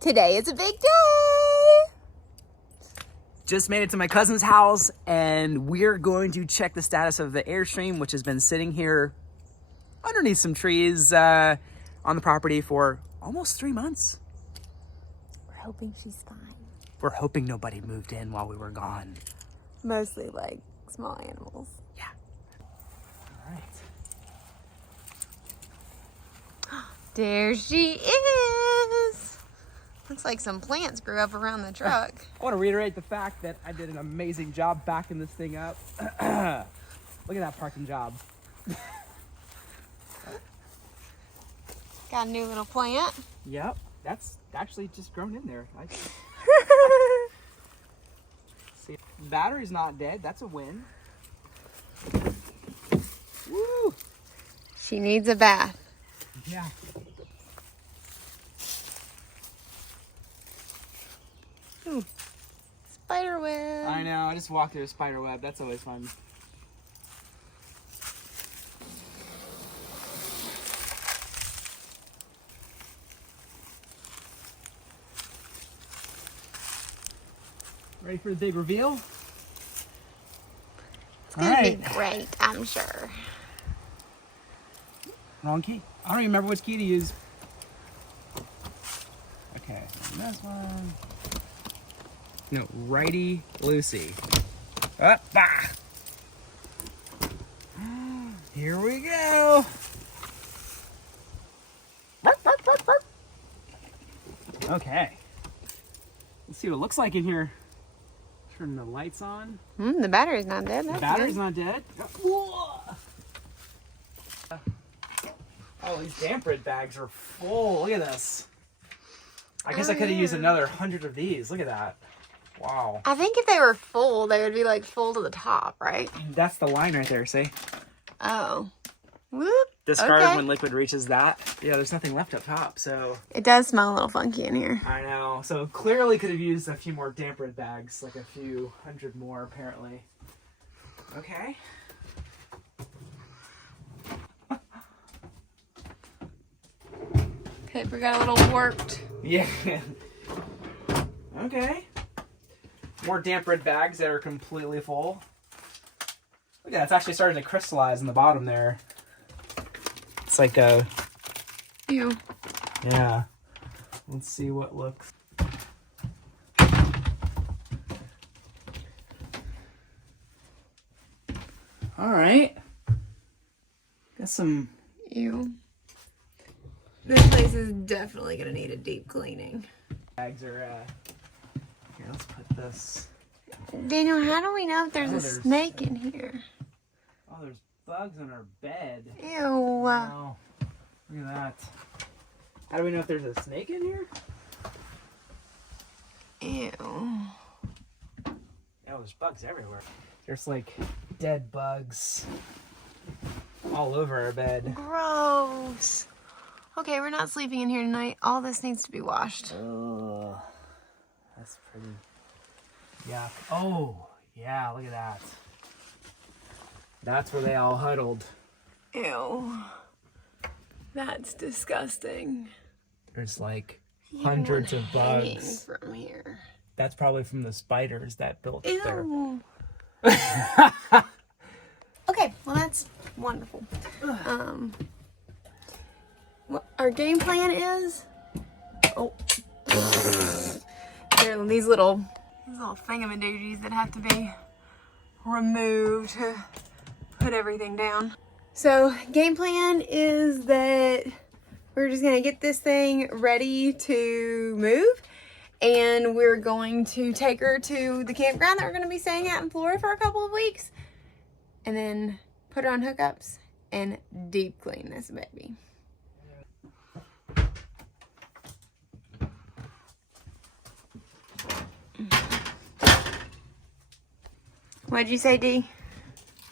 Today is a big day. Just made it to my cousin's house, and we're going to check the status of the Airstream, which has been sitting here underneath some trees on the property for almost 3 months. We're hoping she's fine. We're hoping nobody moved in while we were gone. Mostly like small animals. Yeah. All right. There she is. Looks like some plants grew up around the truck. I want to reiterate the fact that I did an amazing job backing this thing up. Look at that parking job. Got a new little plant. Yep, that's actually just grown in there. See, battery's not dead. That's a win. Woo! She needs a bath. Yeah. Ooh. Spider web. I know. I just walked through a spider web. That's always fun. Ready for the big reveal? It's gonna be great, I'm sure. Wrong key. I don't even remember which key to use. Okay, this one. No, righty loosey. Bah. Here we go. Okay. Let's see what it looks like in here. Turn the lights on. The battery's not dead. The battery's not dead. Whoa. Oh, these damp red bags are full. Look at this. I guess I could have used another 100 of these. Look at that. Wow. I think if they were full, they would be like full to the top, right? That's the line right there, see? Oh. Whoop. Discard when liquid reaches that. Yeah, there's nothing left up top, so. It does smell a little funky in here. I know. So clearly could have used a few more damp red bags, like a few hundred more apparently. Okay. Paper got a little warped. Yeah. Okay. More damp red bags that are completely full. Look at that, it's actually starting to crystallize in the bottom there. It's like a... Ew. Yeah. Let's see what looks... Alright. Got some... Ew. This place is definitely gonna need a deep cleaning. Bags are, here, let's put this... Daniel, how do we know if there's a snake in here? Oh, there's bugs on our bed. Ew. Wow. Look at that. How do we know if there's a snake in here? Ew. Oh, there's bugs everywhere. There's like dead bugs all over our bed. Gross. Okay, we're not sleeping in here tonight. All this needs to be washed. Ugh. That's pretty yuck. Oh, yeah, look at that. That's where they all huddled. Ew. That's disgusting. There's like hundreds of bugs from here. That's probably from the spiders that built there. Ew. Okay, well that's wonderful. What our game plan is? Oh, there are these little thingamadoogies that have to be removed to put everything down. So game plan is that we're just gonna get this thing ready to move, and we're going to take her to the campground that we're gonna be staying at in Florida for a couple of weeks, and then put her on hookups and deep clean this baby. What'd you say, Dee?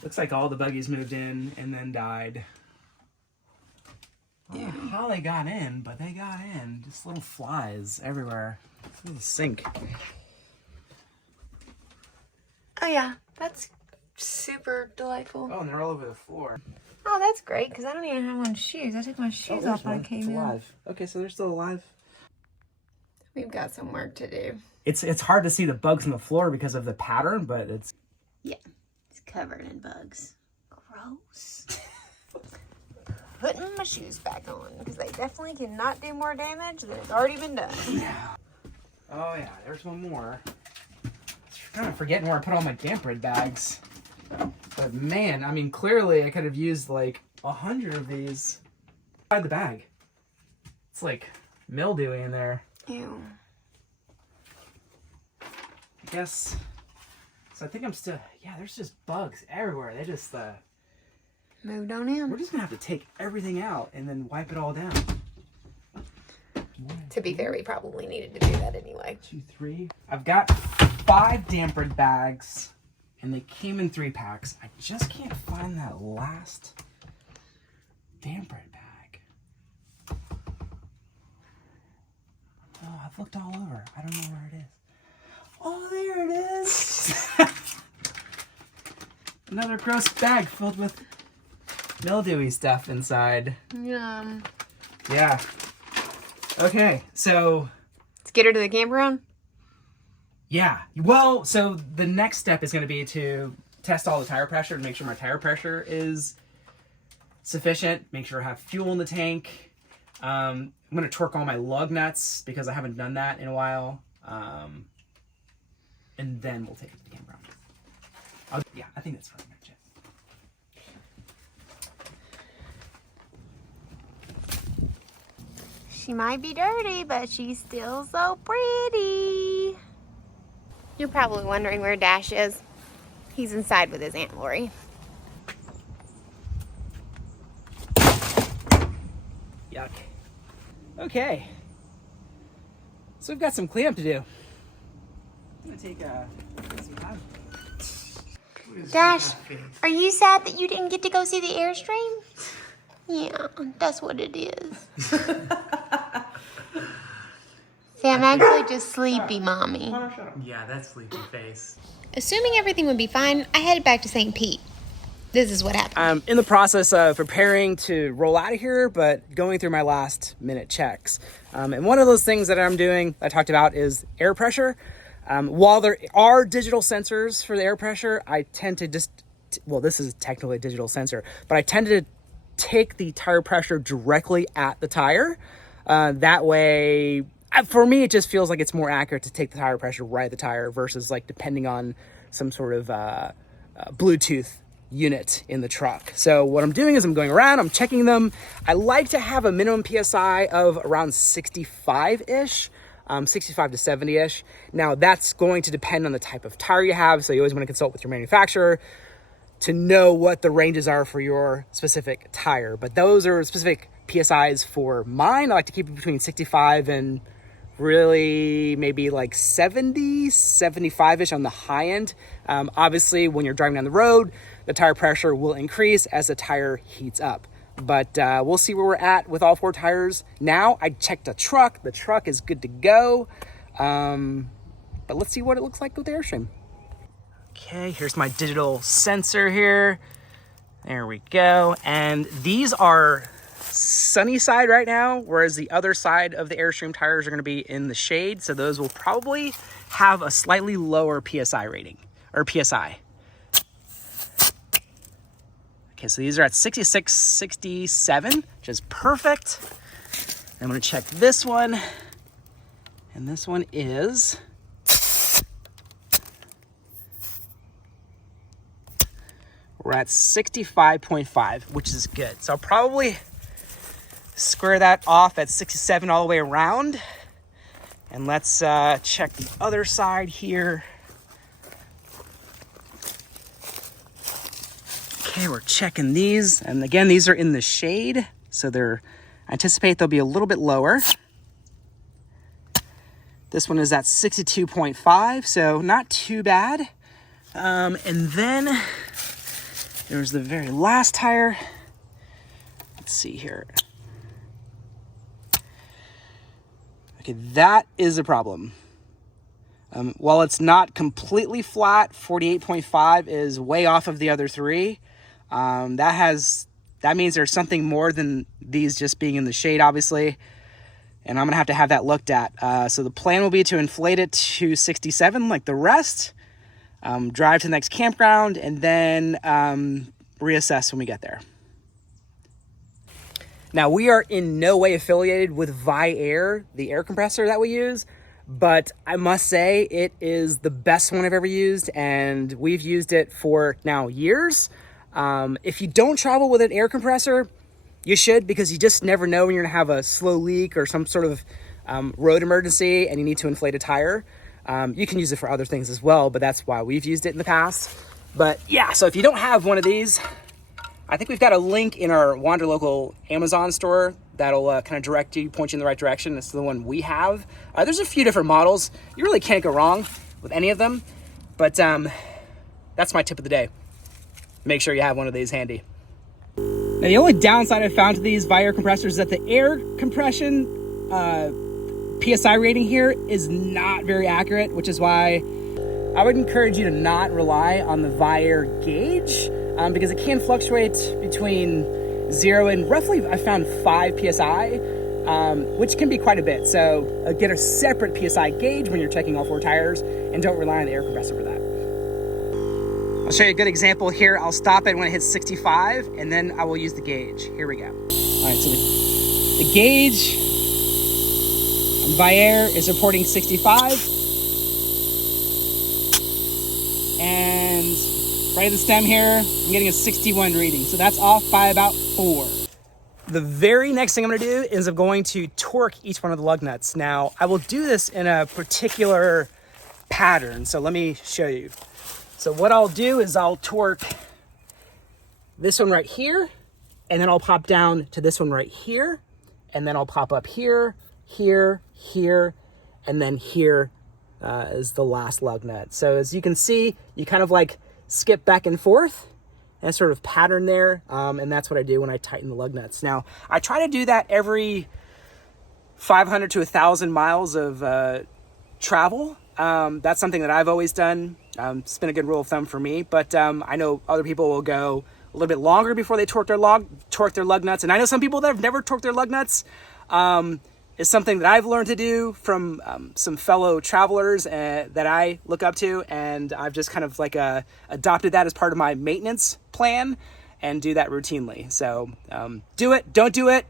Looks like all the buggies moved in and then died. I don't know how they got in, but they got in. Just little flies everywhere. This is a sink. Oh yeah, that's super delightful. Oh, and they're all over the floor. Oh, that's great, because I don't even have on shoes. I took my shoes off when I came in. Alive. Okay, so they're still alive. We've got some work to do. It's hard to see the bugs on the floor because of the pattern, but it's... Yeah, it's covered in bugs. Gross. Putting my shoes back on because they definitely cannot do more damage than it's already been done. Yeah. Oh yeah, there's one more. I'm kind of forgetting where I put all my damper bags. But man, I mean, clearly I could have used like 100 of these. Inside the bag. It's like mildewy in there. Ew. I guess. So I think I'm still, yeah, there's just bugs everywhere. They just, moved on in. we're just gonna have to take everything out and then wipe it all down. To be fair, we probably needed to do that anyway. 2, 3. I've got 5 dampered bags and they came in 3 packs. I just can't find that last dampered bag. Oh, I've looked all over. I don't know where it is. Oh, there it is. Another gross bag filled with mildewy stuff inside. Yum. Yeah. Okay, so... Let's get her to the campground? Yeah. Well, so the next step is going to be to test all the tire pressure and make sure my tire pressure is sufficient. Make sure I have fuel in the tank. I'm going to torque all my lug nuts because I haven't done that in a while. And then we'll take it to the campground. Yeah, I think that's pretty much it. She might be dirty, but she's still so pretty. You're probably wondering where Dash is. He's inside with his Aunt Lori. Yuck. Okay. So we've got some cleanup to do. It's gonna take some time. Dash, are you sad that you didn't get to go see the Airstream? Yeah, that's what it is. See, I'm actually just sleepy, Mommy. Yeah, that's sleepy face. Assuming everything would be fine, I headed back to St. Pete. This is what happened. I'm in the process of preparing to roll out of here, but going through my last minute checks. And one of those things that I'm doing, I talked about, is air pressure. While there are digital sensors for the air pressure, I tend to just, well, this is technically a digital sensor, but I tend to take the tire pressure directly at the tire. That way, for me, it just feels like it's more accurate to take the tire pressure right at the tire versus like depending on some sort of Bluetooth unit in the truck. So what I'm doing is I'm going around, I'm checking them. I like to have a minimum PSI of around 65-ish. 65 to 70-ish. Now that's going to depend on the type of tire you have, so you always want to consult with your manufacturer to know what the ranges are for your specific tire. But those are specific PSIs for mine. I like to keep it between 65 and really maybe like 70, 75-ish on the high end. Obviously, when you're driving down the road, the tire pressure will increase as the tire heats up. But we'll see where we're at with all 4 tires. Now, I checked the truck. The truck is good to go. But let's see what it looks like with the Airstream. Okay, here's my digital sensor here. There we go. And these are sunny side right now, whereas the other side of the Airstream tires are going to be in the shade. So those will probably have a slightly lower PSI rating, or PSI. Okay, so these are at 66, 67, which is perfect. I'm gonna check this one. And this one is... We're at 65.5, which is good. So I'll probably square that off at 67 all the way around. And let's check the other side here. Okay, we're checking these. And again, these are in the shade. So I anticipate they'll be a little bit lower. This one is at 62.5, so not too bad. And then there's the very last tire. Let's see here. Okay, that is a problem. While it's not completely flat, 48.5 is way off of the other 3. That means there's something more than these just being in the shade, obviously. and I'm gonna have to have that looked at. So the plan will be to inflate it to 67 like the rest, drive to the next campground, and then reassess when we get there. Now, we are in no way affiliated with Air, the air compressor that we use, but I must say it is the best one I've ever used, and we've used it for now years. If you don't travel with an air compressor, you should, because you just never know when you're gonna have a slow leak or some sort of road emergency and you need to inflate a tire. You can use it for other things as well, but that's why we've used it in the past. But yeah, so if you don't have one of these, I think we've got a link in our Wanderlocal Amazon store that'll kind of direct you, point you in the right direction. It's the one we have. There's a few different models. You really can't go wrong with any of them, but that's my tip of the day. Make sure you have one of these handy. Now, the only downside I've found to these Air compressors is that the air compression PSI rating here is not very accurate, which is why I would encourage you to not rely on the Air gauge, because it can fluctuate between 0 and roughly, I found 5 PSI, which can be quite a bit. So get a separate PSI gauge when you're checking all 4 tires, and don't rely on the air compressor for that. I'll show you a good example here. I'll stop it when it hits 65, and then I will use the gauge. Here we go. All right, so the gauge on Air is reporting 65. And right at the stem here, I'm getting a 61 reading. So that's off by about 4. The very next thing I'm gonna do is I'm going to torque each one of the lug nuts. Now, I will do this in a particular pattern. So let me show you. So what I'll do is I'll torque this one right here, and then I'll pop down to this one right here, and then I'll pop up here, here, here, and then here is the last lug nut. So as you can see, you kind of like skip back and forth and sort of pattern there, and that's what I do when I tighten the lug nuts. Now, I try to do that every 500 to 1,000 miles of travel. That's something that I've always done. It's been a good rule of thumb for me, but I know other people will go a little bit longer before they torque their lug nuts, and I know some people that have never torqued their lug nuts. Is something that I've learned to do from some fellow travelers that I look up to, and I've just kind of like adopted that as part of my maintenance plan and do that routinely. So do it, don't do it,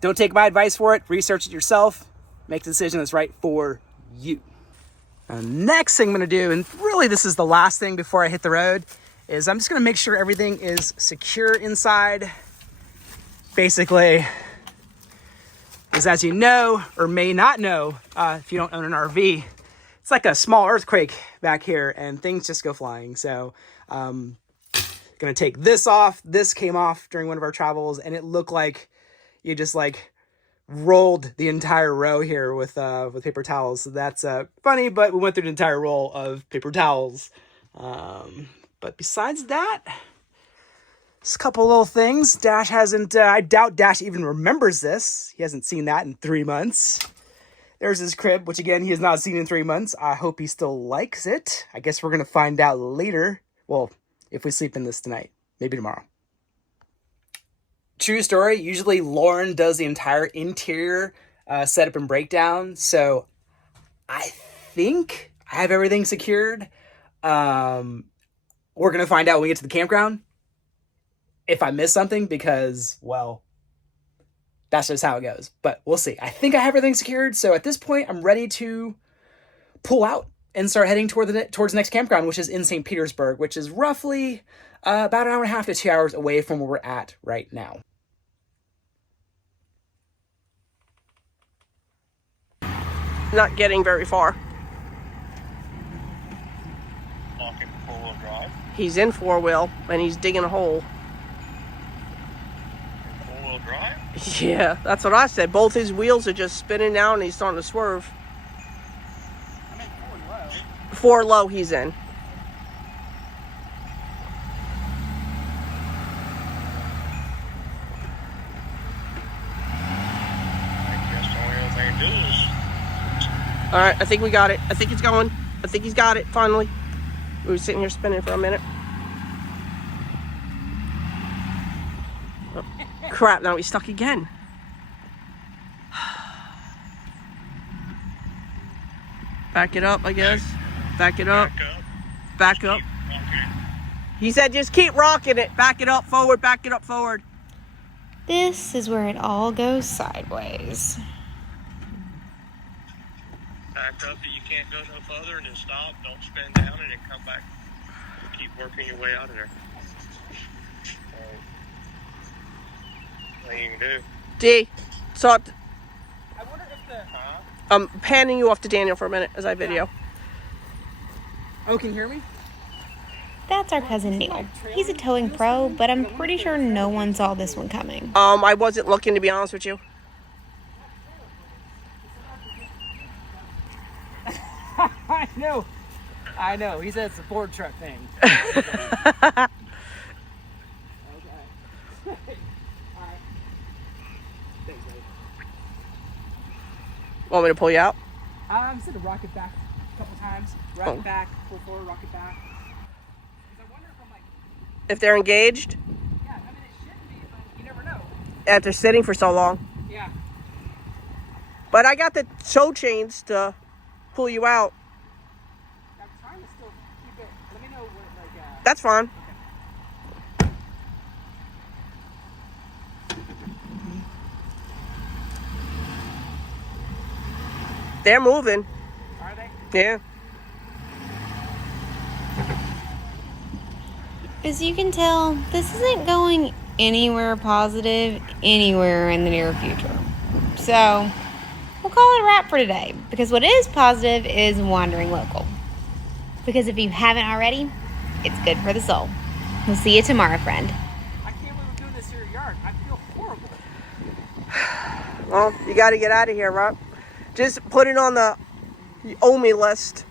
don't take my advice for it, research it yourself, make the decision that's right for you. Next thing I'm gonna do, and really this is the last thing before I hit the road, is I'm just gonna make sure everything is secure inside. Basically, is, as you know, or may not know, if you don't own an RV, it's like a small earthquake back here and things just go flying. So gonna take this off. This came off during one of our travels and it looked like you just like rolled the entire row here with paper towels. So that's funny, but we went through the entire roll of paper towels. But besides that, just a couple little things. Dash hasn't, I doubt Dash even remembers this. He hasn't seen that in 3 months. There's his crib, which again, he has not seen in 3 months. I hope he still likes it. I guess we're going to find out later. Well, if we sleep in this tonight, maybe tomorrow. True story. Usually Lauren does the entire interior setup and breakdown. So I think I have everything secured. We're going to find out when we get to the campground if I miss something, because, well, that's just how it goes. But we'll see. I think I have everything secured. So at this point, I'm ready to pull out and start heading towards the next campground, which is in St. Petersburg, which is roughly about an hour and a half to 2 hours away from where we're at right now. Not getting very far. Walking 4-wheel drive. He's in 4-wheel and he's digging a hole. 4-wheel drive? Yeah, that's what I said. Both his wheels are just spinning now and he's starting to swerve. I mean, 4 low. 4 low he's in. I guess the only other thing to do is All right, I think we got it. I think it's going. I think he's got it, finally. We were sitting here spinning for a minute. Oh, crap, now he's stuck again. Back it up, I guess. Back it up. Back up. Back up. Keep walking. He said just keep rocking it. Back it up, forward. Back it up, forward. This is where it all goes sideways. Back up till you can't go no further and then stop. Don't spin down and then come back. Keep working your way out of there. Nothing you can do. D, so I wonder if the... I'm panning you off to Daniel for a minute as I video. Oh, can you hear me? That's our cousin Neil. He's a towing pro, but I'm pretty sure no one saw this one coming. I wasn't looking, to be honest with you. I know. He said it's a Ford truck thing. Want me to pull you out? I'm just gonna rock it back a couple times. Rock it back, pull forward, rock it back. 'Cause I wonder if I'm like, If they're engaged? yeah, I mean it should be, but you never know. After sitting for so long. Yeah. But I got the tow chains to pull you out. I'm trying to still keep it. Let me know what like. That's fine. They're moving. Are they? Yeah. As you can tell, this isn't going anywhere positive anywhere in the near future. So, we'll call it a wrap for today, because what is positive is wandering local. Because if you haven't already, it's good for the soul. We'll see you tomorrow, friend. I can't believe I'm doing this in your yard. I feel horrible. Well, you got to get out of here, Rob. Just put it on the you owe me list.